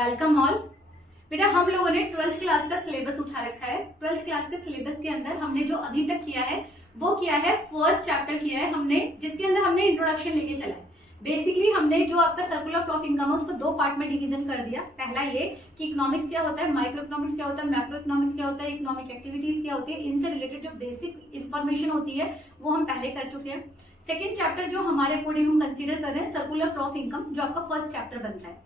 Welcome all. बेटा हम लोगों ने 12th क्लास का सिलेबस उठा रखा है। 12th क्लास के सिलेबस के अंदर हमने जो अभी तक किया है वो किया है फर्स्ट चैप्टर किया है हमने, जिसके अंदर हमने इंट्रोडक्शन लेके चला है। बेसिकली हमने जो आपका सर्कुलर फ्लो ऑफ इनकम है उसको दो पार्ट में डिवीजन कर दिया। पहला ये कि इकोनॉमिक्स क्या होता है, माइक्रो इकोनॉमिक्स क्या होता है, मैक्रो इकोनॉमिक्स क्या होता है, इकोनॉमिक एक्टिविटीज क्या होती है, इनसे रिलेटेड जो बेसिक इंफॉर्मेशन होती है वो हम पहले कर चुके हैं। सेकेंड चैप्टर जो हमारे अकॉर्डिंग हम कंसीडर कर रहे हैं सर्कुलर फ्लो ऑफ इनकम, जो आपका फर्स्ट चैप्टर बनता है।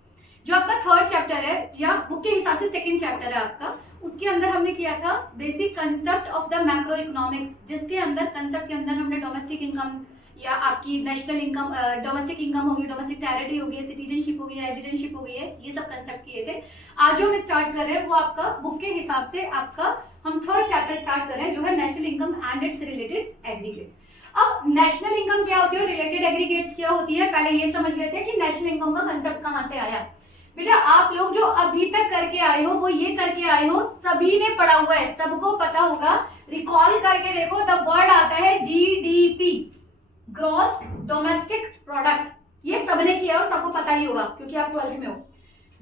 जो आपका थर्ड चैप्टर है या बुक के हिसाब से सेकंड चैप्टर है आपका, उसके अंदर हमने किया था basic concept of the macro economics, जिसके अंदर कंसेप्ट के अंदर हमने डोमेस्टिक इनकम या आपकी नेशनल इनकम, डोमेस्टिक इनकम होगी, डोमेस्टिक टेरिटरी होगी, सिटीजनशिप होगी, रेजिडेंटशिप हो गई है, ये सब कंसेप्ट किए थे। आज जो हम स्टार्ट कर रहे हैं वो आपका बुक के हिसाब से आपका हम थर्ड चैप्टर स्टार्ट कर रहे हैं, जो है national income and it's related aggregates. अब नेशनल इनकम क्या होती है और रिलेटेड एग्रीगेट्स क्या होती है, पहले ये समझ लेते हैं कि नेशनल इनकम का कंसेप्ट कहां से आया। बेटा आप लोग जो अभी तक करके आए हो वो ये करके आए हो, सभी ने पढ़ा हुआ है, सबको पता होगा। रिकॉल करके देखो, द वर्ड आता है जीडीपी, ग्रॉस डोमेस्टिक प्रोडक्ट। ये सबने किया और सबको पता ही होगा क्योंकि आप 12th में हो।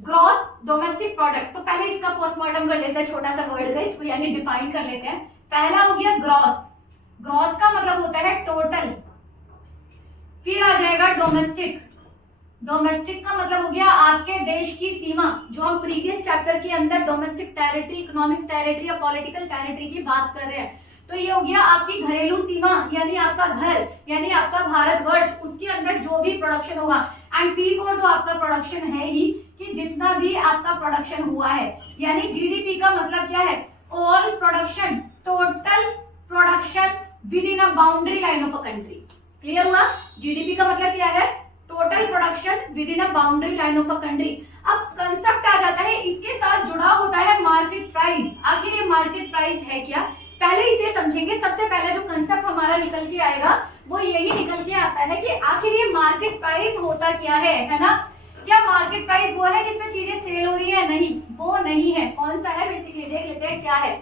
ग्रॉस डोमेस्टिक प्रोडक्ट, तो पहले इसका पोस्टमार्टम कर लेते हैं, छोटा सा वर्ड का, इसको यानी डिफाइन कर लेते हैं। पहला हो गया ग्रॉस। ग्रॉस का मतलब होता है टोटल। फिर आ जाएगा डोमेस्टिक। डोमेस्टिक का मतलब हो गया आपके देश की सीमा, जो हम प्रीवियस चैप्टर के अंदर डोमेस्टिक टेरिटरी, इकोनॉमिक टेरिटरी या पॉलिटिकल टेरिटरी की बात कर रहे हैं। तो ये हो गया आपकी घरेलू सीमा, यानी आपका घर, यानी आपका भारतवर्ष, उसके अंदर जो भी प्रोडक्शन होगा। एंड P4 तो आपका प्रोडक्शन है ही, कि जितना भी आपका प्रोडक्शन हुआ है, यानी जीडीपी का मतलब क्या है, all production, total production with in a boundary line of a country. Clear हुआ? जीडीपी का मतलब क्या है, total production with in a boundary line of a country. अब कंसेप्ट आ जाता है, इसके साथ जुड़ा होता है मार्केट प्राइस। आखिर ये मार्केट प्राइस है क्या, पहले इसे समझेंगे। सबसे पहले जो कंसेप्ट हमारा निकल के आएगा वो यही निकल के आता है कि आखिर ये मार्केट प्राइस होता क्या है ना। क्या मार्केट प्राइस वो है जिसमें चीजें सेल हो रही है? नहीं, वो नहीं है। कौन सा है, बेसिकली देख लेते हैं क्या है।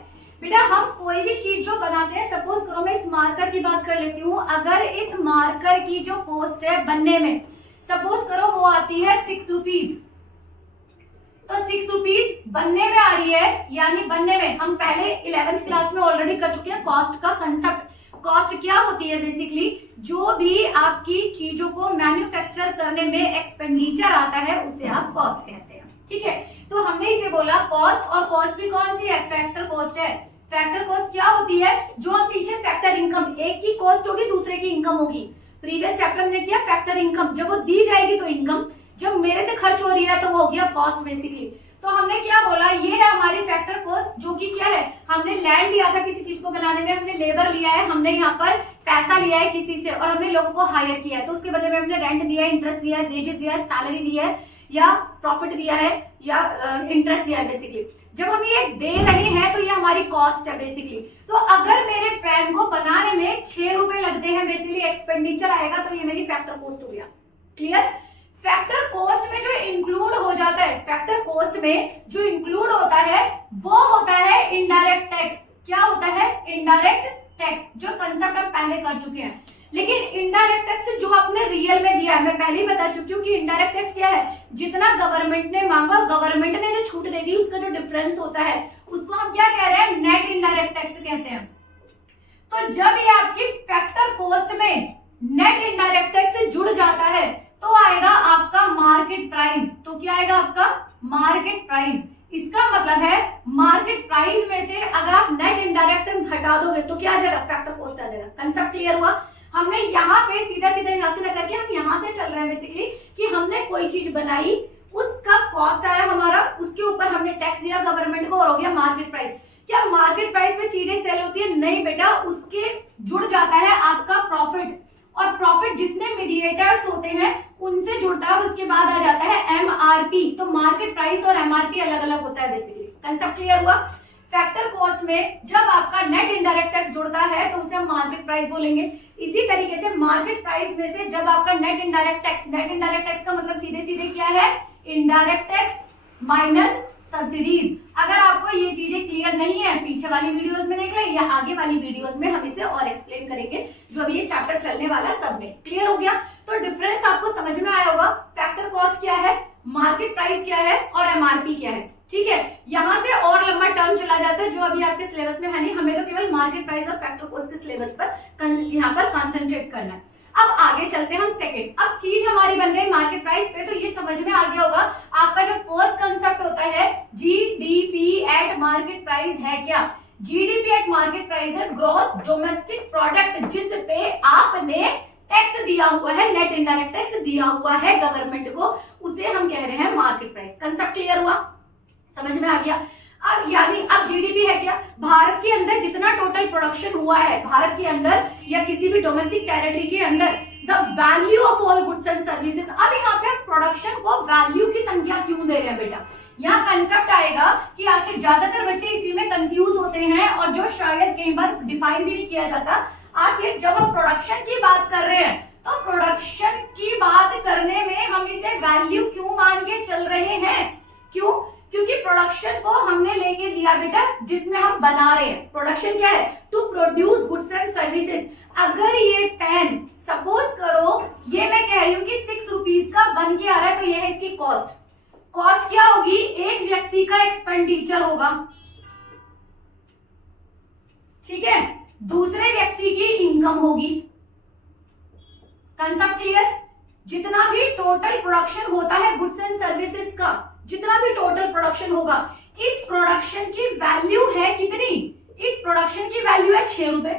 बेटा हम कोई भी चीज जो बनाते हैं, सपोज करो मैं इस मार्कर की बात कर लेती हूँ, अगर इस मार्कर की जो कॉस्ट है बनने में, सपोज करो वो आती है 6 रुपीज, तो 6 रुपीज बनने में आ रही है, यानी बनने में हम पहले 11th क्लास में ऑलरेडी कर चुके हैं कॉस्ट का कंसेप्ट। कॉस्ट क्या होती है, बेसिकली जो भी आपकी चीजों को मैन्युफैक्चर करने में एक्सपेंडिचर आता है उसे आप कॉस्ट कहते हैं। ठीक है, तो हमने इसे बोला कॉस्ट, और कॉस्ट भी कौन सी है, फैक्टर कॉस्ट है। फैक्टर कॉस्ट क्या होती है, जो हम पीछे फैक्टर इनकम, एक की कॉस्ट होगी दूसरे की इनकम होगी। प्रीवियस चैप्टर में किया फैक्टर इनकम, जब वो दी जाएगी तो इनकम, जब मेरे से खर्च हो रही है तो वो हो गया कॉस्ट बेसिकली। तो हमने क्या बोला, ये है हमारी फैक्टर कॉस्ट, जो कि क्या है, हमने लैंड लिया था किसी चीज को बनाने में, हमने लेबर लिया है, हमने यहाँ पर पैसा लिया है किसी से, और हमने लोगों को हायर किया है, तो उसके बदले में हमने रेंट दिया है, इंटरेस्ट दिया है, वेजेस दिया है, सैलरी दिया है, या प्रॉफिट दिया है, या इंटरेस्ट दिया है। बेसिकली जब हम ये दे रहे हैं तो ये हमारी कॉस्ट है बेसिकली। तो अगर मेरे पेन को बनाने में 6 रुपए लगते हैं, बेसिकली एक्सपेंडिचर आएगा, तो ये मेरी फैक्टर कॉस्ट हो गया। क्लियर? फैक्टर कॉस्ट में जो इंक्लूड हो जाता है, फैक्टर कॉस्ट में जो इंक्लूड होता है वो होता है इनडायरेक्ट टैक्स। क्या होता है, इनडायरेक्ट टैक्स, जो कंसेप्ट हम पहले कर चुके हैं। लेकिन इनडायरेक्ट टैक्स जो आपने रियल में दिया है, मैं पहले ही बता चुकी हूँ कि इनडायरेक्ट टैक्स क्या है, जितना गवर्नमेंट ने मांगा और गवर्नमेंट ने जो छूट दे दी, उसका जो डिफरेंस होता है उसको हम क्या कह रहे हैं, नेट इनडायरेक्ट टैक्स कहते हैं। तो जब ये आपकी फैक्टर कॉस्ट में नेट इनडायरेक्ट टैक्स से जुड़ जाता है तो आएगा आपका मार्केट प्राइस। तो क्या आएगा आपका मार्केट प्राइस। इसका मतलब है मार्केट प्राइस में से अगर आप नेट इनडायरेक्ट हटा दोगे तो क्या आ जाएगा, फैक्टर कॉस्ट आ जाएगा। कंसेप्ट क्लियर हुआ? हमने यहाँ पे सीधा सीधा यहाँ से ना करके हम यहाँ से चल रहे हैं बेसिकली, कि हमने कोई चीज बनाई, उसका कॉस्ट आया हमारा, उसके ऊपर हमने टैक्स दिया गवर्नमेंट को, और हो गया मार्केट प्राइस। क्या मार्केट प्राइस में चीजें सेल होती है? नहीं बेटा, उसके जुड़ जाता है आपका प्रॉफिट, और प्रॉफिट जितने मीडिएटर्स होते हैं उनसे जुड़ता है, और उसके बाद आ जाता है एमआरपी। तो मार्केट प्राइस और एमआरपी अलग अलग होता है बेसिकली। कंसेप्ट क्लियर हुआ? फैक्टर कॉस्ट में जब आपका नेट इनडायरेक्ट टैक्स जुड़ता है तो उसे हम मार्केट प्राइस बोलेंगे। इसी तरीके से मार्केट प्राइस में से जब आपका net indirect tax, net indirect tax का मतलब सीधे सीधे क्या है, इनडायरेक्ट टैक्स माइनस सब्सिडीज। अगर आपको ये चीजें क्लियर नहीं है, पीछे वाली वीडियोस में देख लें या आगे वाली वीडियोस में हम इसे और एक्सप्लेन करेंगे, जो अभी ये चैप्टर चलने वाला सब में। क्लियर हो गया? तो डिफरेंस आपको समझ में आया होगा, फैक्टर कॉस्ट क्या है, मार्केट प्राइस क्या है और एमआरपी क्या है। ठीक है, यहां से और लंबा टर्म चला जाता है जो अभी आपके सिलेबस में है नहीं, हमें तो केवल मार्केट प्राइस और फैक्टर कॉस्ट के सिलेबस पर यहाँ पर कंसंट्रेट करना है। अब आगे चलते हैं हम सेकंड। अब चीज हमारी बन गई मार्केट प्राइस पे, तो ये समझ में आ गया होगा आपका जो फर्स्ट कंसेप्ट होता है जीडीपी एट मार्केट प्राइस है क्या। जीडीपी एट मार्केट प्राइस है ग्रॉस डोमेस्टिक प्रोडक्ट, जिस पे आपने टैक्स दिया हुआ है, नेट इनडायरेक्ट टैक्स दिया हुआ है गवर्नमेंट को, उसे हम कह रहे हैं मार्केट प्राइस। कंसेप्ट क्लियर हुआ, समझ में आ गया। अब यानी अब जीडीपी है क्या, भारत के अंदर जितना टोटल प्रोडक्शन हुआ है भारत के अंदर या किसी भी डोमेस्टिक टेरिटरी के अंदर, the value of all goods and services. अब यहाँ पे प्रोडक्शन को वैल्यू की संख्या क्यों दे रहे हैं बेटा, यहाँ कंसेप्ट आएगा कि आखिर ज्यादातर बच्चे इसी में कंफ्यूज होते हैं और जो शायद कई बार डिफाइन भी नहीं किया जाता। आखिर जब हम प्रोडक्शन की बात कर रहे हैं तो प्रोडक्शन की बात करने में हम इसे वैल्यू क्यों मान के चल रहे हैं, क्यों, क्योंकि प्रोडक्शन को हमने लेके दिया बेटा जिसमें हम बना रहे हैं। प्रोडक्शन क्या है, to produce goods and services. अगर ये पेन सपोज करो ये मैं कह रही हूँ कि 6 रुपीज का बन के आ रहा है, तो ये है इसकी कॉस्ट। कॉस्ट क्या होगी, एक व्यक्ति का एक्सपेंडिचर होगा, ठीक है, दूसरे व्यक्ति की इनकम होगी। Concept clear. जितना भी टोटल प्रोडक्शन होता है गुड्स एंड सर्विसेज का, जितना भी टोटल प्रोडक्शन होगा, इस प्रोडक्शन की वैल्यू है कितनी, इस प्रोडक्शन की वैल्यू है 6 रुपए।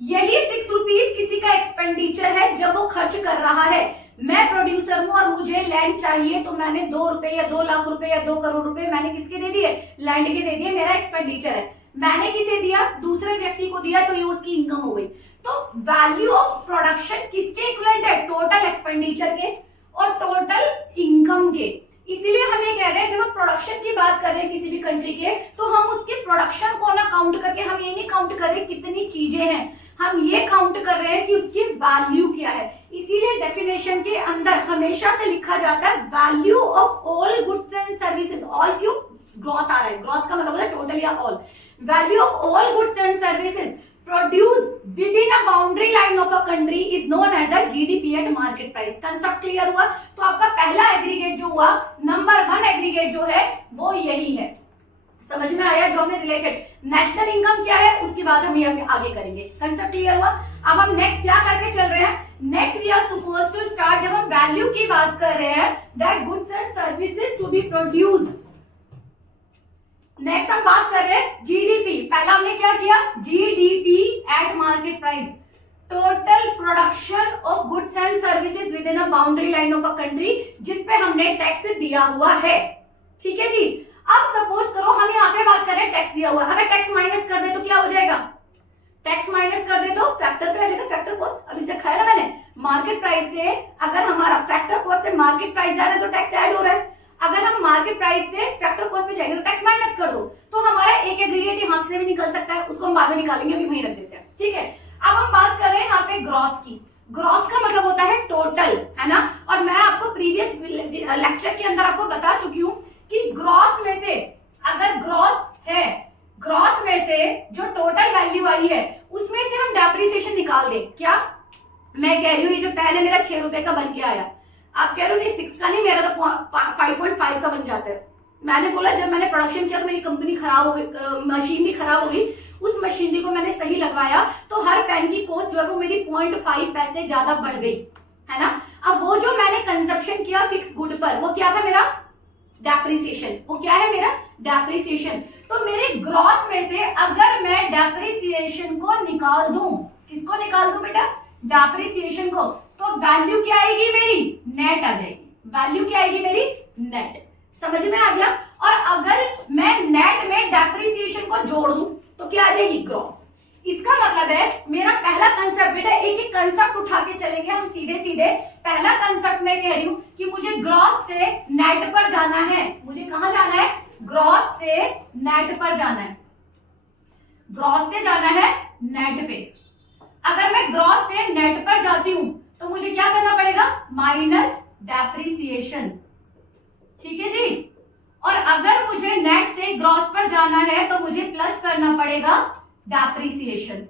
यही 6 रुपीज किसी का एक्सपेंडिचर है जब वो खर्च कर रहा है। मैं प्रोड्यूसर हूं और मुझे लैंड चाहिए, तो मैंने 2 रुपए या 2 लाख रुपए या 2 करोड़ रुपए मैंने किसके दे दिए, लैंड के दे दिए, मेरा एक्सपेंडिचर है। मैंने किसे दिया, दूसरे व्यक्ति को दिया, तो ये उसकी इनकम हो गई। तो वैल्यू ऑफ प्रोडक्शन किसके इक्विवेलेंट है, टोटल एक्सपेंडिचर के और टोटल इनकम के। इसीलिए हम ये कह रहे हैं जब हम प्रोडक्शन की बात कर रहे हैं किसी भी कंट्री के, तो हम उसके प्रोडक्शन को ना काउंट करके हम ये नहीं काउंट कर रहे कितनी चीजें हैं, हम ये काउंट कर रहे हैं कि उसकी वैल्यू क्या है। इसीलिए डेफिनेशन के अंदर हमेशा से लिखा जाता है value of all goods and services. All क्यों, ग्रॉस आ रहा है, ग्रॉस का मतलब है टोटल या all. Value of all goods and services produced within a boundary line of a country is known as a GDP at market price। Concept clear हुआ। तो आपका पहला एग्रीगेट जो हुआ, नंबर 1 एग्रीगेट जो है वो यही है, समझ में आया, जो हमने रिलेटेड नेशनल इनकम क्या है उसके बाद हम ये आगे करेंगे। कंसेप्ट क्लियर हुआ। अब हम नेक्स्ट क्या करके चल रहे हैं, next we are supposed to start, जब हम वैल्यू की बात कर रहे हैं, that goods and services to be produced. Next हम बात कर रहे हैं जीडीपी। पहला हमने क्या किया, GDP at market price, total production of goods and services with in a boundary line of a country, जिसपे हमने टैक्स दिया हुआ है। ठीक है जी। अब सपोज करो हम यहाँ पे बात करें टैक्स दिया हुआ है, अगर टैक्स माइनस कर दे तो क्या हो जाएगा, टैक्स माइनस कर दे तो फैक्टर पे आ जाएगा, फैक्टर कॉस्ट। अभी से खाया ना मैंने, मार्केट प्राइस से अगर हमारा फैक्टर कॉस्ट से मार्केट प्राइस जा रहा है तो टैक्स ऐड हो रहा है, अगर हम मार्केट प्राइस से फैक्टर कॉस्ट पे जाएंगे तो टैक्स माइनस कर दो, तो हमारा एक एग्रीगेट यहाँ से भी निकल सकता है, उसको हम बाद में निकालेंगे, अभी वहीं रख देते हैं। ठीक है। अब हम बात कर रहे हैं यहाँ पे ग्रॉस की। ग्रॉस का मतलब होता है टोटल, है ना। और मैं आपको प्रीवियस लेक्चर के अंदर आपको बता चुकी हूँ कि ग्रॉस में से अगर ग्रॉस है, ग्रॉस में से जो टोटल वैल्यू आई है उसमें से हम डेप्रिसिएशन निकाल दें। क्या मैं कह रही हूँ, ये जो पेन है मेरा 6 रुपए का बन के आया, आप कह रहे हो नहीं 6 का नहीं, मेरा तो 5.5 का बन जाता है। मैंने बोला जब मैंने प्रोडक्शन किया तो मेरी कंपनी खराब हो गई, मशीनरी खराब हो गई, उस मशीनरी को मैंने सही लगवाया तो हर पेन की कॉस्ट जो है वो मेरी 0.5 पैसे ज्यादा बढ़ गई, है ना। अब वो जो मैंने कंजप्शन किया फिक्स गुड पर, वो क्या था मेरा डेप्रिसिएशन, वो क्या है मेरा डेप्रिसिएशन। तो मेरे ग्रॉस में से अगर मैं डेप्रिसिएशन को निकाल दूं, किसको निकाल दूं बेटा, डेप्रिसिएशन को, तो वैल्यू क्या आएगी मेरी, नेट आ जाएगी। वैल्यू क्या आएगी मेरी, नेट। समझ में आ गया। और अगर मैं नेट में डेप्रिसिएशन को जोड़ दूं तो क्या आ जाएगी, ग्रॉस। इसका मतलब है मेरा पहला कंसेप्ट, बेटा एक एक कंसेप्ट उठा के चलेंगे हम सीधे सीधे। पहला कंसेप्ट मैं कह रही हूं कि मुझे ग्रॉस से नेट पर जाना है। मुझे कहां जाना है, ग्रॉस से नेट पर जाना है, ग्रॉस से जाना है नेट पे। अगर मैं ग्रॉस से नेट पर जाती हूं तो मुझे क्या करना पड़ेगा, माइनस डेप्रिसिएशन। ठीक है जी। और अगर मुझे नेट से ग्रॉस पर जाना है तो मुझे प्लस करना पड़ेगा डेप्रिसिएशन।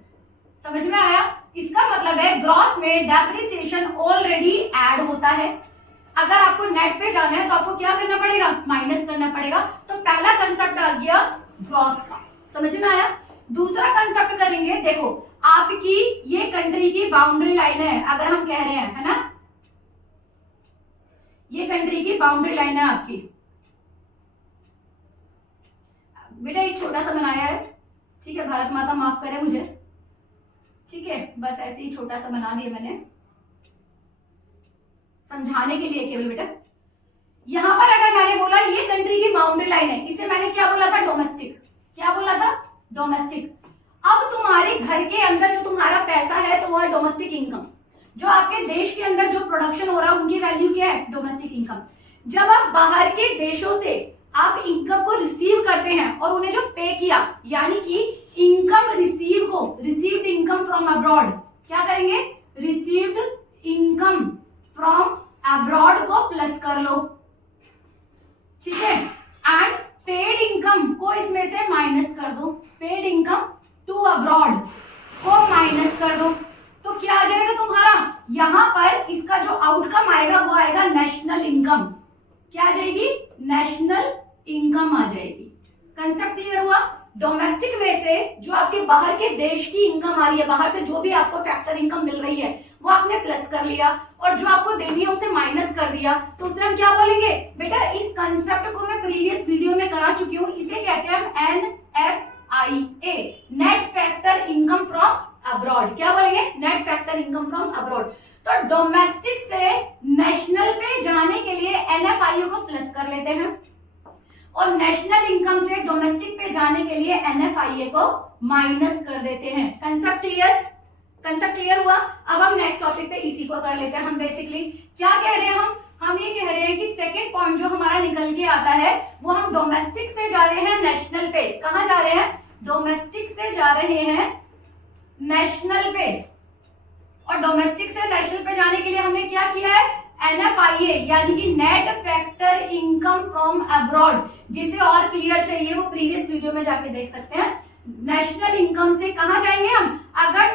समझ में आया? इसका मतलब है ग्रॉस में डेप्रिसिएशन ऑलरेडी ऐड होता है। अगर आपको नेट पे जाना है तो आपको क्या करना पड़ेगा? माइनस करना पड़ेगा। तो पहला कंसेप्ट आ गया ग्रॉस का, समझ में आया? दूसरा कंसेप्ट करेंगे, देखो आपकी ये कंट्री की बाउंड्री लाइन है, अगर हम कह रहे हैं, है ना, ये कंट्री की बाउंड्री लाइन है आपकी। बेटा एक छोटा सा बनाया है, ठीक है, भारत माता माफ करे मुझे, ठीक है, बस ऐसे ही छोटा सा बना दिया मैंने समझाने के लिए केवल। बेटा यहां पर अगर मैंने बोला ये कंट्री की बाउंड्री लाइन है, इसे मैंने क्या बोला था? डोमेस्टिक। क्या बोला था? डोमेस्टिक। अब तुम्हारे घर के अंदर जो तुम्हारा पैसा है तो वो है डोमेस्टिक इनकम। जो आपके देश के अंदर जो प्रोडक्शन हो रहा है उनकी वैल्यू क्या है? Domestic income. जब आप बाहर के देशों से आप इनकम को रिसीव करते हैं और उन्हें जो पे किया, यानी कि इनकम रिसीव को, रिसीव्ड इनकम फ्रॉम अब्रॉड, क्या करेंगे? रिसीव्ड इनकम फ्रॉम अब्रॉड को प्लस कर लो, ठीक है, एंड पेड इनकम को इसमें से माइनस कर दो। पेड इनकम टू अब्रॉड को माइनस कर दो, तो क्या आ जाएगा तुम्हारा? यहां पर इसका जो आउटकम आएगा वो आएगा नेशनल इनकम। क्या आ जाएगी? नेशनल इनकम आ जाएगी। कंसेप्ट क्लियर हुआ? डोमेस्टिक में से जो आपके बाहर के देश की इनकम आ रही है, बाहर से जो भी आपको फैक्टर इनकम मिल रही है वो आपने प्लस कर लिया, और जो आपको देनी है उसे माइनस कर दिया, तो उसे हम क्या बोलेंगे? बेटा इस कंसेप्ट को मैं प्रीवियस वीडियो में करा चुकी हूँ, इसे कहते हैं हम NFIA, net factor income from abroad. क्या बोलेंगे? Net factor income from abroad. तो डोमेस्टिक से नेशनल पे जाने के लिए NFIA को प्लस कर लेते हैं, और नेशनल इनकम से डोमेस्टिक पे जाने के लिए NFIA को माइनस कर देते हैं। Concept clear? कंसेप्ट क्लियर हुआ? अब हम नेक्स्ट टॉपिक पे इसी को कर लेते हैं। हम बेसिकली क्या कह रहे हैं? हम ये कह रहे हैं कि सेकंड पॉइंट जो हमारा निकल के आता है वो हम डोमेस्टिक से जा रहे हैं नेशनल पे। कहां जा रहे हैं? डोमेस्टिक से जा रहे हैं नेशनल पे, और डोमेस्टिक से नेशनल पे जाने के लिए हमने क्या किया है? NFIA यानी कि net factor income from abroad. जिसे और क्लियर चाहिए वो प्रीवियस वीडियो में जाके देख सकते हैं। नेशनल इनकम से कहां जाएंगे हम? अगर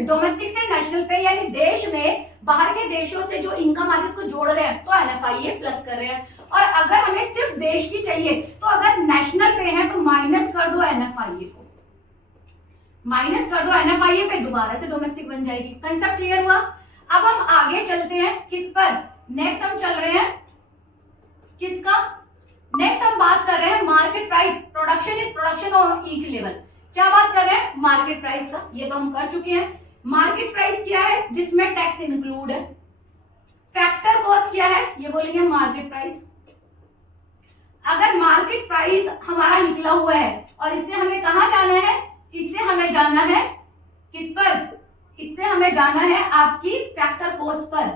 डोमेस्टिक से नेशनल पे यानी देश में बाहर के देशों से जो इनकम आती है उसको जोड़ रहे हैं तो NFIA प्लस कर रहे हैं, और अगर हमें सिर्फ देश की चाहिए तो अगर नेशनल पे है तो माइनस कर दो NFIA को, माइनस कर दो NFIA पे, दोबारा से डोमेस्टिक बन जाएगी। कंसेप्ट क्लियर हुआ? अब हम आगे चलते हैं किस पर? नेक्स्ट हम चल रहे हैं किसका? नेक्स्ट हम बात कर रहे हैं market price. Production is production on each level. क्या बात कर रहे हैं? मार्केट प्राइस का। ये तो हम कर चुके हैं। मार्केट प्राइस क्या है? जिसमें टैक्स इंक्लूड है। फैक्टर कॉस्ट क्या है? ये बोलेंगे मार्केट प्राइस। अगर मार्केट प्राइस हमारा निकला हुआ है और इससे हमें कहां जाना है? इससे हमें जाना है किस पर? इससे हमें जाना है आपकी फैक्टर कॉस्ट पर।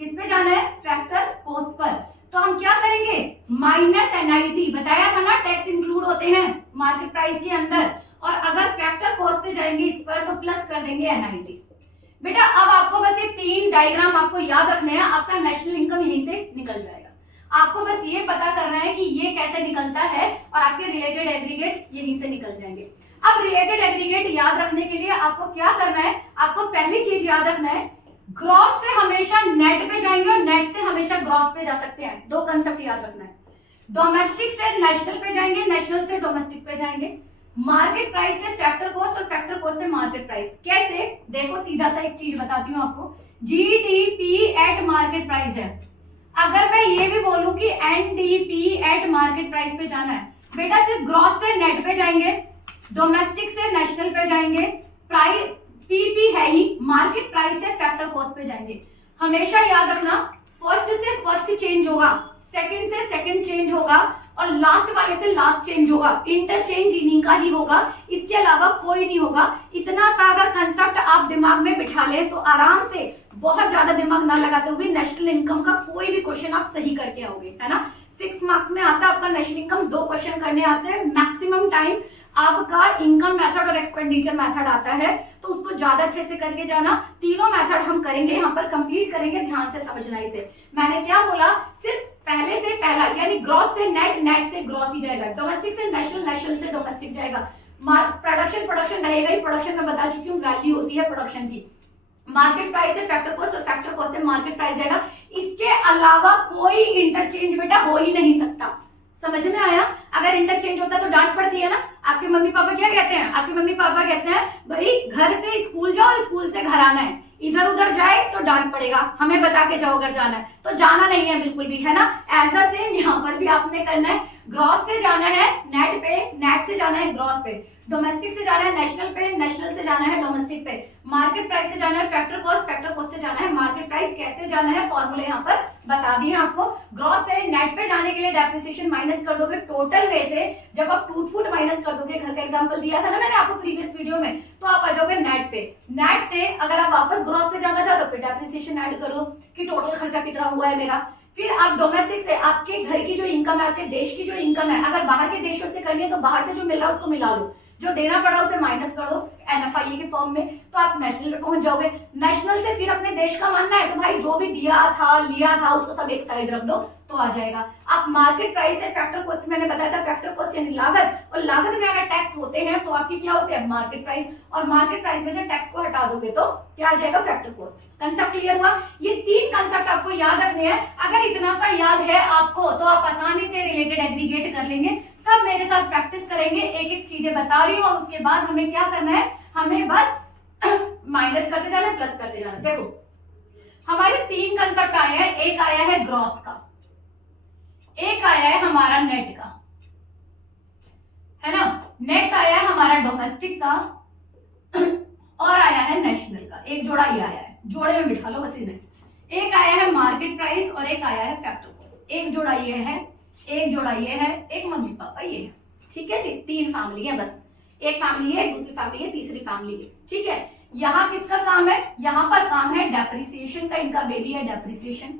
किस पे जाना है? Factor cost per. तो हम क्या करेंगे? Minus NIT। बताया था ना टैक्स इंक्लूड होते हैं मार्केट प्राइस के अंदर, और अगर फैक्टर कॉस्ट से जाएंगे इस पर तो प्लस कर देंगे NIT। बेटा अब आपको बस ये 3 डायग्राम आपको याद रखने हैं, आपका नेशनल इनकम यहीं से निकल जाएगा। आपको बस ये पता करना है कि ये कैसे निकलता है, और आपके रिलेटेड एग्रीगेट यहीं से निकल जाएंगे। अब रिलेटेड एग्रीगेट याद रखने के लिए आपको क्या करना है? आपको पहली चीज याद रखना है, ग्रॉस से हमेशा नेट पे जाएंगे और नेट से हमेशा ग्रॉस पे जा सकते हैं। 2 कंसेप्ट याद रखना है। डोमेस्टिक से नेशनल पे जाएंगे, नेशनल से डोमेस्टिक पे जाएंगे। मार्केट प्राइस से फैक्टर कॉस्ट और फैक्टर कॉस्ट से मार्केट प्राइस। कैसे? देखो सीधा सा एक चीज बताती हूँ आपको। GDP एट मार्केट प्राइस है। अगर मैं ये भी बोलूं कि NDP एट मार्केट प्राइस पे जाना है, बेटा सिर्फ ग्रॉस से नेट पे जाएंगे, डोमेस्टिक से नेशनल पे जाएंगे, प्राइस PP है ही, मार्केट प्राइस से फैक्टर कॉस्ट पे जाएंगे। हमेशा याद रखना फर्स्ट से फर्स्ट चेंज होगा, सेकंड से सेकंड चेंज होगा, और लास्ट वाले से लास्ट चेंज होगा। इंटरचेंज इन्हीं का ही होगा, इसके अलावा कोई नहीं होगा। इतना सा अगर कंसेप्ट आप दिमाग में बिठा ले तो आराम से, बहुत ज्यादा दिमाग ना लगाते हुए, नेशनल इनकम का कोई भी क्वेश्चन आप सही करके आओगे, है ना। 6 मार्क्स में आता है आपका नेशनल इनकम, 2 क्वेश्चन करने आते हैं मैक्सिमम टाइम। आपका इनकम मेथड और एक्सपेंडिचर मेथड आता है, तो उसको ज्यादा अच्छे से करके जाना। तीनों मेथड हम करेंगे, यहाँ पर कंप्लीट करेंगे, ध्यान से समझना इसे। मैंने क्या बोला? सिर्फ पहले से पहला यानी ग्रॉस से नेट, नेट से ग्रॉस ही जाएगा, डोमेस्टिक से नेशनल, नेशनल से डोमेस्टिक जाएगा। प्रोडक्शन रहेगा ही, प्रोडक्शन में बता चुकी हूँ वैल्यू होती है प्रोडक्शन की। मार्केट प्राइस से फैक्टर कॉस्ट और फैक्टर कॉस्ट से मार्केट प्राइस जाएगा। इसके अलावा कोई इंटरचेंज बेटा हो ही नहीं सकता। समझ में आया? अगर इंटरचेंज होता तो डांट पड़ती है ना। आपके मम्मी पापा क्या कहते हैं? आपके मम्मी पापा कहते हैं भाई घर से स्कूल जाओ, स्कूल से घर आना है, इधर उधर जाए तो डांट पड़ेगा, हमें बता के जाओ अगर जाना है। तो जाना नहीं है बिल्कुल भी, है ना। ऐसा सेम यहाँ पर भी आपने करना है। ग्रॉस से जाना है नेट पे, नेट से जाना है ग्रॉस पे, डोमेस्टिक से जाना है नेशनल पे, नेशनल से जाना है डोमेस्टिक पे, मार्केट प्राइस से जाना है फैक्टर कॉस्ट, फैक्टर कॉस्ट से जाना है मार्केट प्राइस। कैसे जाना है फॉर्मूले यहाँ पर बता दिए आपको। ग्रॉस से नेट पे जाने के लिए डेप्रिसिएशन माइनस कर दोगे टोटल वे से। जब आप टूट फूट माइनस कर दोगे, घर का एग्जांपल दिया था ना मैंने आपको प्रीवियस वीडियो में, तो आप आ जाओगे नेट पे। नेट से अगर आप वापस ग्रॉस पे जाना चाहते हो फिर डेप्रिसिएशन ऐड कर दो कि टोटल खर्चा कितना हुआ है मेरा। फिर आप डोमेस्टिक से आपके घर की जो इनकम है, आपके देश की जो इनकम है, अगर बाहर के देशों से करनी है तो बाहर से जो मिल रहा है उसको मिला लो, जो देना पड़ रहा है उसे माइनस कर दो एनएफआईए के फॉर्म में, तो आप नेशनल पे पहुंच जाओगे। नेशनल से फिर अपने देश का मानना है तो भाई जो भी दिया था लिया था उसको सब एक साइड रख दो तो आ जाएगा। आप मार्केट प्राइस से फैक्टर कॉस्ट, मैंने बताया था फैक्टर कॉस्ट यानी लागत, और लागत में अगर टैक्स होते हैं तो आपकी क्या होते हैं मार्केट प्राइस, और मार्केट प्राइस में से टैक्स को हटा दोगे तो क्या आ जाएगा फैक्टर कॉस्ट। कंसेप्ट क्लियर हुआ? ये 3 कंसेप्ट आपको याद रखने हैं। अगर इतना सा याद है आपको तो आप आसानी से रिलेटेड एग्रीगेट कर लेंगे। सब मेरे साथ प्रैक्टिस करेंगे, एक एक चीजें बता रही हूँ और उसके बाद हमें क्या करना है, हमें बस माइनस करते जाना है, प्लस करते जाना है। देखो हमारे 3 कंसेप्ट आए हैं। एक आया है ग्रॉस का, एक आया है हमारा नेट का, है ना। नेक्स्ट आया है हमारा डोमेस्टिक का और आया है नेशनल का। एक जोड़ा ये आया है, जोड़े में बिठा लो बस इन्हें। एक आया है मार्केट प्राइस और एक आया है फैक्टर कॉस्ट। एक जोड़ा ये है, एक जोड़ा ये है, एक मम्मी पापा ये है। ठीक है जी, 3 फैमिली है बस। एक फैमिली है, दूसरी फैमिली है, तीसरी फैमिली है। ठीक है, यहाँ किसका काम है? यहाँ पर काम है डेप्रिसिएशन का। इनका बेबी है डेप्रिसिएशन।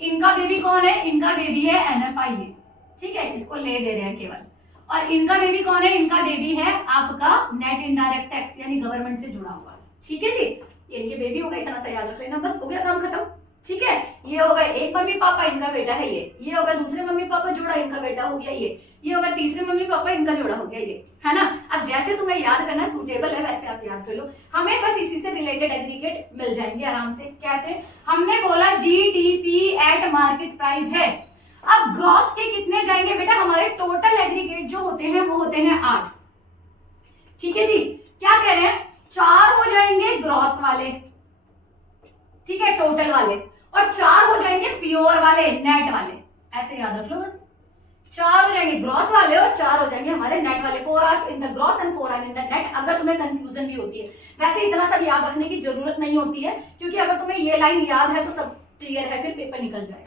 इनका बेबी कौन है? इनका बेबी है एनएफआईए। ठीक है, इसको ले दे रहे हैं केवल। और इनका बेबी कौन है? इनका बेबी है आपका नेट इनडायरेक्ट टैक्स यानी गवर्नमेंट से जुड़ा हुआ। ठीक है जी, इनके बेबी हो गए, इतना सा याद रख लेना, बस हो गया काम खत्म। ठीक है, ये हो गए एक मम्मी पापा, इनका बेटा है ये हो गया दूसरे मम्मी पापा जोड़ा, इनका बेटा हो गया ये हो गया तीसरे मम्मी पापा, इनका जोड़ा हो गया ये, है ना। अब जैसे तुम्हें याद करना सूटेबल है वैसे आप याद कर लो। हमें बस इसी से रिलेटेड एग्रीगेट मिल जाएंगे आराम से। कैसे? हमने बोला जीडीपी एट मार्केट प्राइस है। अब ग्रॉस के कितने जाएंगे बेटा? हमारे टोटल एग्रीगेट जो होते हैं वो होते हैं 8। ठीक है जी, क्या कह रहे हैं? 4 हो जाएंगे ग्रॉस वाले, ठीक है, टोटल वाले, और 4 हो जाएंगे प्योर वाले, नेट वाले। ऐसे याद रख लो बस, 4 हो जाएंगे ग्रॉस वाले और 4 हो जाएंगे हमारे नेट वाले। 4 are in the gross and 4 are in the net. अगर तुम्हें कंफ्यूजन भी होती है, वैसे इतना सब याद रखने की जरूरत नहीं होती है, क्योंकि अगर तुम्हें ये लाइन याद है तो सब क्लियर है, फिर पेपर निकल जाएगा।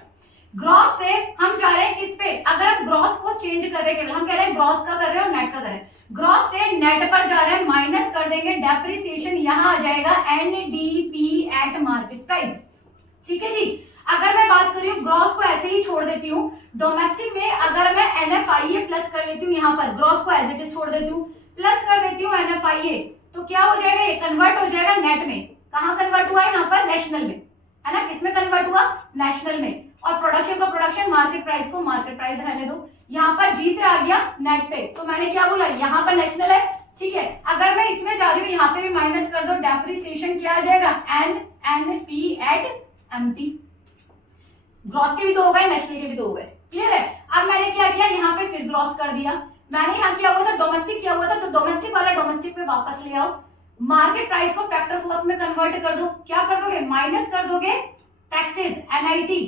ग्रॉस से हम जा रहे हैं किस पे? अगर हम ग्रॉस को चेंज कर रहे हैं, हम कह रहे हैं ग्रॉस का कर रहे हैं और नेट का कर रहे हैं। ग्रॉस से नेट पर जा रहे हैं, माइनस कर देंगे डेप्रिसिएशन, यहां आ जाएगा एनडीपी एट मार्केट प्राइस। ठीक है जी, अगर मैं बात कर रही हूँ ग्रॉस को ऐसे ही छोड़ देती हूँ, डोमेस्टिक में अगर मैं एनएफआईए प्लस कर लेती हूँ, यहाँ पर ग्रॉस को एज इट इज छोड़ देती हूँ, प्लस कर देती हूँ एनएफआईए, तो क्या हो जाएगा? ये कन्वर्ट हो जाएगा नेट में। कहाँ कन्वर्ट हुआ है? यहाँ पर नेशनल में, है ना। किसमें कन्वर्ट हुआ? नेशनल में। और प्रोडक्शन को प्रोडक्शन, मार्केट प्राइस को मार्केट प्राइस रहने दो। यहाँ पर जी से आ गया नेट पे, तो मैंने क्या बोला? यहाँ पर नेशनल है। ठीक है, अगर मैं इसमें जा रही हूँ यहाँ पे भी माइनस कर दो, डेप्रिसिएशन क्या आ जाएगा? NP eight MP. ग्रॉस के भी 2 हो गए, नेशनल के भी 2 हो गए। क्लियर है? अब मैंने क्या किया? यहाँ पे फिर ग्रॉस कर दिया। मैंने यहाँ किया हुआ था डोमेस्टिक किया हुआ था, तो डोमेस्टिक वाला डोमेस्टिक पे वापस ले आओ। मार्केट प्राइस को फैक्टर कॉस्ट में कन्वर्ट कर दो। क्या कर दोगे? माइनस कर दोगे टैक्सेस, एनआईटी।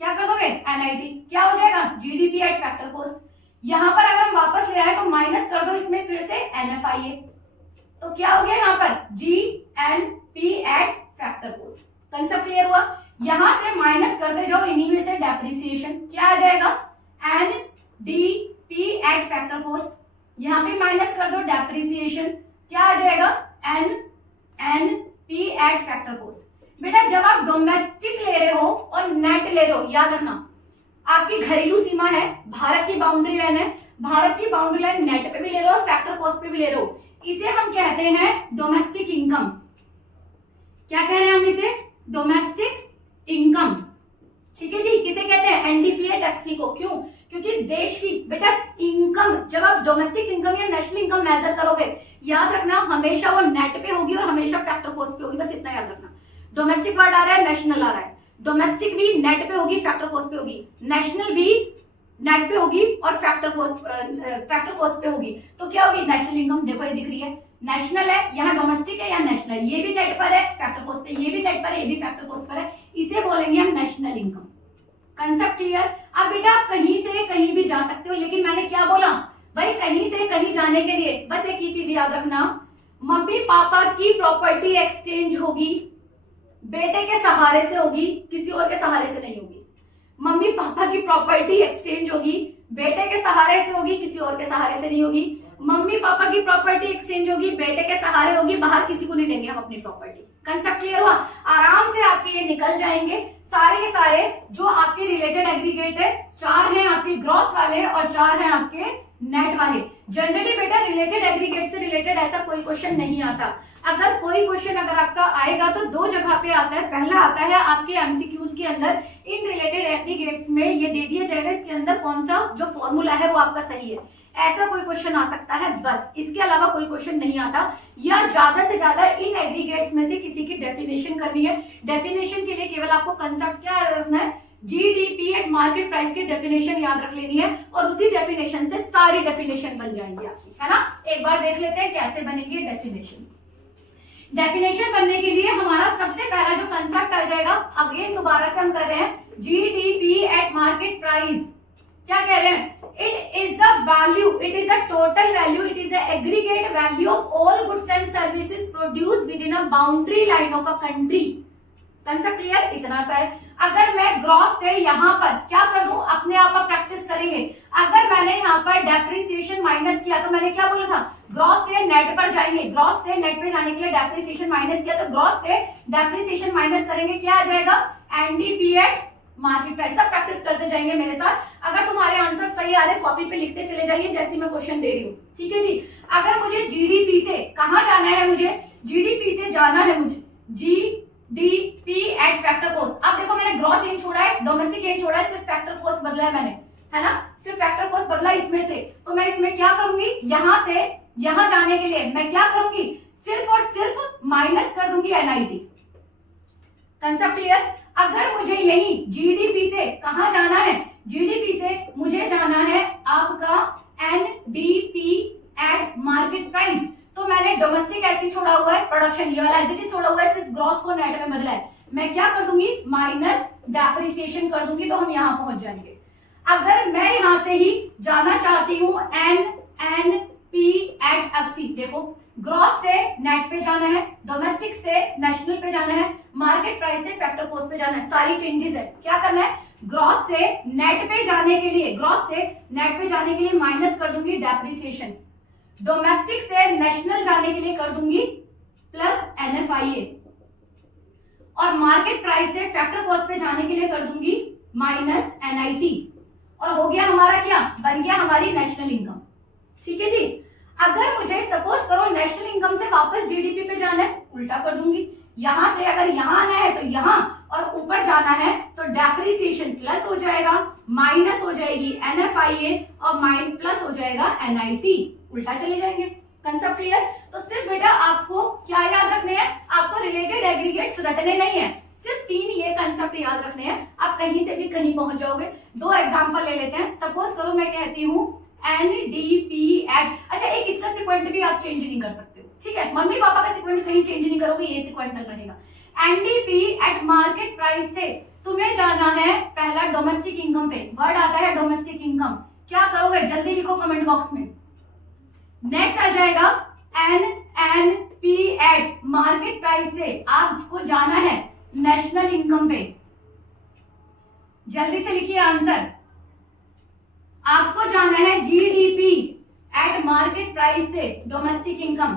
क्या कर दोगे? एनआईटी। क्या हो जाएगा? GDP at factor cost. यहां पर अगर हम वापस ले आए तो माइनस कर दो इसमें फिर से एनएफआईए, तो क्या हो गया यहाँ पर? GNP eight factor cost. Concept clear हुआ? यहां से माइनस करते जाओ इन्हीं में से डेप्रिसिएशन, क्या आ जाएगा? NDP at factor cost. यहां पे माइनस कर दो डेप्रिसिएशन, क्या आ जाएगा? NP eight factor cost. बेटा जब आप डोमेस्टिक ले रहे हो और नेट ले रहे हो, याद रखना आपकी घरेलू सीमा है, भारत की बाउंड्री लाइन है, भारत की बाउंड्री लाइन नेट पे भी ले रहे हो, फैक्टर कॉस्ट पे भी ले रहे हो, इसे हम कहते हैं डोमेस्टिक इनकम। क्या कह रहे हैं हम इसे? Domestic income. ठीक है जी, किसे कहते हैं? एनडीपीए टैक्सी को। क्यों? क्योंकि देश की बेटा इनकम, जब आप डोमेस्टिक इनकम या नेशनल इनकम मेजर करोगे, याद रखना हमेशा वो नेट पे होगी और हमेशा फैक्टर कॉस्ट पे होगी, बस इतना याद रखना। डोमेस्टिक वर्ड आ रहा है, नेशनल आ रहा है, डोमेस्टिक भी नेट पे होगी, फैक्टर कॉस्ट पे होगी, नेशनल भी नेट पे होगी और फैक्टर कॉस्ट पे होगी। तो क्या होगी नेशनल इनकम, देखो ये दिख रही है, नेशनल है, यहाँ डोमेस्टिक है या नेशनल, ये भी नेट पर है फैक्टर कॉस्ट पे, ये भी नेट पर है, ये भी फैक्टर कॉस्ट पर है, इसे बोलेंगे हम नेशनल इनकम। Concept clear? अब बेटा आप कहीं से कहीं भी जा सकते हो, लेकिन मैंने क्या बोला भाई, कहीं से कहीं जाने के लिए बस एक ही चीज याद रखना, मम्मी पापा की प्रॉपर्टी एक्सचेंज होगी, बेटे के सहारे से होगी, किसी और के सहारे से नहीं होगी। मम्मी पापा की प्रॉपर्टी एक्सचेंज होगी, बेटे के सहारे से होगी, किसी और के सहारे से नहीं होगी। मम्मी पापा की प्रॉपर्टी एक्सचेंज होगी, बेटे के सहारे होगी, बाहर किसी को नहीं देंगे हम अपनी प्रॉपर्टी। कंसेप्ट क्लियर हुआ? आराम से आपके ये निकल जाएंगे सारे के सारे जो आपके रिलेटेड एग्रीगेट है, 4 हैं आपके ग्रॉस वाले और 4 हैं आपके नेट वाले। जनरली बेटा रिलेटेड एग्रीगेट से रिलेटेड ऐसा कोई क्वेश्चन नहीं आता। अगर कोई क्वेश्चन अगर आपका आएगा तो 2 जगह पे आता है। पहला आता है आपके एमसीक्यूज के अंदर, इन रिलेटेड एग्रीगेट्स में ये दे दिया जाएगा इसके अंदर कौन सा जो फॉर्मूला है वो आपका सही है, ऐसा कोई क्वेश्चन आ सकता है बस, इसके अलावा कोई क्वेश्चन नहीं आता। या ज्यादा से ज्यादा इन एग्रीगेट्स में से किसी की डेफिनेशन करनी है। डेफिनेशन के लिए केवल आपको कंसेप्ट क्या रखना है, जीडीपी एट मार्केट प्राइस की डेफिनेशन याद रख लेनी है और उसी डेफिनेशन से सारी डेफिनेशन बन जाएंगी आपकी, है ना। एक बार देख लेते हैं कैसे बनेंगे डेफिनेशन। डेफिनेशन बनने के लिए हमारा सबसे पहला जो कंसेप्ट आ जाएगा, अगेन दोबारा से हम कर रहे हैं, जीडीपी एट मार्केट प्राइस। क्या कह रहे हैं? It is the value, it is the total value, it is the aggregate value of all goods and services produced with in a boundary line of a country. Concept clear? इतना सा है। अगर मैं gross से यहाँ पर क्या कर दूं, अपने आप आप प्रैक्टिस करेंगे। अगर मैंने यहाँ पर डेप्रिसिएशन माइनस किया तो मैंने क्या बोला था, ग्रॉस से नेट पर जाएंगे, ग्रॉस से नेट पे जाने के लिए डेप्रिसिएशन माइनस किया, तो ग्रॉस से डेप्रिसिएशन माइनस करेंगे, क्या आ जाएगा, एनडीपी एट मार्केट प्राइस। सब प्रैक्टिस करते जाएंगे मेरे साथ। अगर तुम्हारे आंसर सही आ रहे कॉपी पे लिखते चले जाइए जैसे मैं क्वेश्चन दे रही हूँ, ठीक है जी। अगर मुझे जीडीपी से कहाँ जाना है, मुझे जीडीपी से जाना है, मुझे जीडीपी एट फैक्टर कॉस्ट। अब देखो मैंने ग्रॉस यही छोड़ा है, डोमेस्टिक यही छोड़ा है, सिर्फ फैक्टर कॉस्ट बदला है मैंने, है ना, सिर्फ फैक्टर कॉस्ट बदला इसमें से। तो मैं इसमें क्या करूंगी, यहां से यहां जाने के लिए मैं क्या करूंगी, सिर्फ और सिर्फ माइनस कर दूंगी एनआईटी। Concept clear? अगर मुझे यही जीडीपी से कहां जाना है, जीडीपी से मुझे जाना है आपका एनडीपी एट मार्केट प्राइस, तो मैंने डोमेस्टिक ऐसे छोड़ा हुआ है, प्रोडक्शन ये वाला ऐसे छोड़ा हुआ है, सिर्फ ग्रॉस को नेट में बदला है। मैं क्या कर दूंगी, माइनस डेप्रिसिएशन कर दूंगी, तो हम यहां पहुंच जाएंगे। अगर मैं यहां से ही जाना चाहती हूं एनपी एट एफसी, देखो ग्रॉस से नेट पे जाना है, डोमेस्टिक से नेशनल पे जाना है, मार्केट प्राइस से फैक्टर कॉस्ट पे जाना है, सारी चेंजेस है। क्या करना है, ग्रॉस से नेट पे जाने के लिए, ग्रॉस से नेट पे जाने के लिए माइनस कर दूंगी डेप्रिसिएशन, डोमेस्टिक से नेशनल जाने के लिए कर दूंगी प्लस एनएफआईए, और मार्केट प्राइस से फैक्टर कॉस्ट पे जाने के लिए कर दूंगी माइनस एनआईटी, और हो गया हमारा क्या, बन गया हमारी नेशनल इनकम। ठीक है जी। अगर मुझे सपोज करो नेशनल इनकम से वापस जीडीपी पे जाना है, उल्टा कर दूंगी, यहां से अगर यहां आना है तो यहां, और ऊपर जाना है तो डेप्रिसिएशन प्लस हो जाएगा, माइनस हो जाएगी एनएफआईए, और माइन प्लस हो जाएगा एनआईटी, उल्टा चले जाएंगे। Concept clear? तो सिर्फ बेटा आपको क्या याद रखने हैं, आपको रिलेटेड एग्रीगेट्स रटने नहीं है, सिर्फ 3 ये कंसेप्ट याद रखने हैं, आप कहीं से भी कहीं पहुंच जाओगे। 2 एग्जांपल ले लेते हैं। सपोज करो मैं कहती हूँ एनडीपी एट, अच्छा एक इसका सिक्वेंट भी आप चेंज नहीं कर सकते हो, ठीक है, मम्मी पापा का सिक्वेंट कहीं चेंज नहीं करोगे, ये सिक्वेंट रहेगा। एनडीपी एट मार्केट प्राइस से तुम्हें जाना है पहला डोमेस्टिक इनकम पे, वर्ड आता है डोमेस्टिक इनकम, क्या करोगे जल्दी लिखो कमेंट बॉक्स में। नेक्स्ट आ जाएगा एनपी एट मार्केट प्राइस से आपको जाना है नेशनल इनकम पे, जल्दी से लिखिए आंसर। आपको जाना है जीडीपी एट मार्केट प्राइस से डोमेस्टिक इनकम,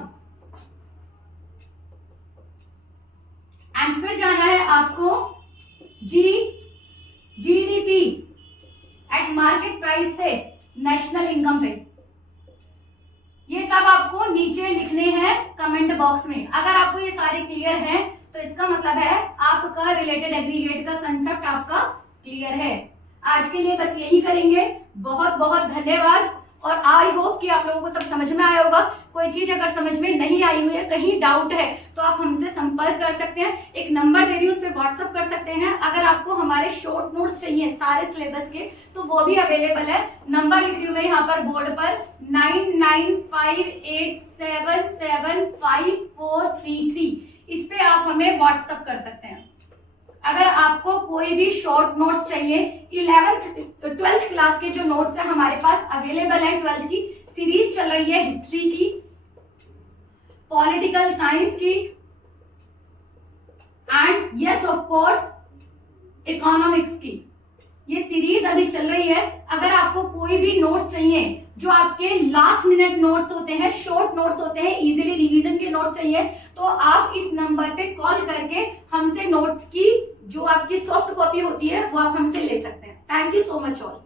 एंड फिर जाना है आपको जीडीपी एट मार्केट प्राइस से नेशनल इनकम पे। ये सब आपको नीचे लिखने हैं कमेंट बॉक्स में। अगर आपको ये सारे क्लियर हैं तो इसका मतलब है आपका रिलेटेड एग्रीगेट का कंसेप्ट आपका क्लियर है। आज के लिए बस यही करेंगे। बहुत बहुत धन्यवाद और आई होप कि आप लोगों को सब समझ में आया होगा। कोई चीज अगर समझ में नहीं आई हुई है, कहीं डाउट है, तो आप हमसे संपर्क कर सकते हैं। एक नंबर दे रही हूँ, उस पर व्हाट्सअप कर सकते हैं। अगर आपको हमारे शॉर्ट नोट्स चाहिए सारे सिलेबस के, तो वो भी अवेलेबल है। नंबर लिख रही हूँ मैं यहाँ पर बोर्ड पर 9958775433। इस पे आप हमें व्हाट्सअप कर सकते हैं। अगर आपको कोई भी शॉर्ट नोट्स चाहिए, 12th क्लास के जो नोट्स है हमारे पास अवेलेबल है। 12th की सीरीज चल रही है, हिस्ट्री की, पॉलिटिकल साइंस की and yes of course economics की। ये सीरीज अभी चल रही है। अगर आपको कोई भी नोट्स चाहिए जो आपके लास्ट मिनट नोट्स होते हैं, शॉर्ट नोट्स होते हैं, इजीली रिवीजन के नोट्स चाहिए, तो आप इस नंबर पे कॉल करके हमसे नोट्स की जो आपकी सॉफ्ट कॉपी होती है वो आप हमसे ले सकते हैं। Thank you so much all.